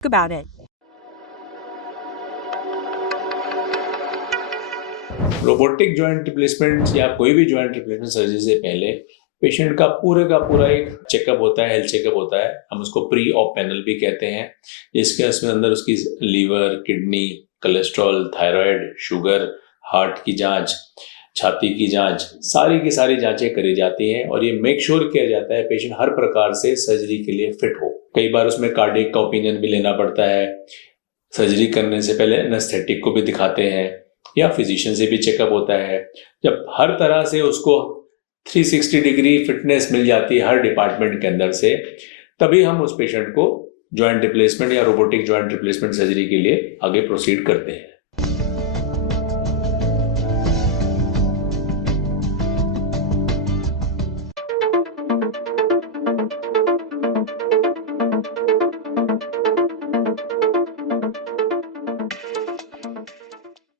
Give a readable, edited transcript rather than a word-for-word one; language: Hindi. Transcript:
about it. Robotic joint replacement या कोई भी जॉइंट रिप्लेसमेंट सर्जरी से पहले पेशेंट का पूरा एक चेकअप होता है, हेल्थ चेकअप होता है। हम उसको प्री ऑप पैनल भी कहते हैं, जिसके उसमें अंदर उसकी liver, kidney, cholesterol, thyroid, sugar, heart की जांच, छाती की जांच, सारी की सारी जांचें करी जाती हैं और ये मेक श्योर किया जाता है पेशेंट हर प्रकार से सर्जरी के लिए फिट हो। कई बार उसमें कार्डियक का ओपिनियन भी लेना पड़ता है। सर्जरी करने से पहले एनेस्थेटिक को भी दिखाते हैं या फिजिशियन से भी चेकअप होता है। जब हर तरह से उसको 360 डिग्री फिटनेस मिल जाती है हर डिपार्टमेंट के अंदर से, तभी हम उस पेशेंट को जॉइंट रिप्लेसमेंट या रोबोटिक जॉइंट रिप्लेसमेंट सर्जरी के लिए आगे प्रोसीड करते हैं।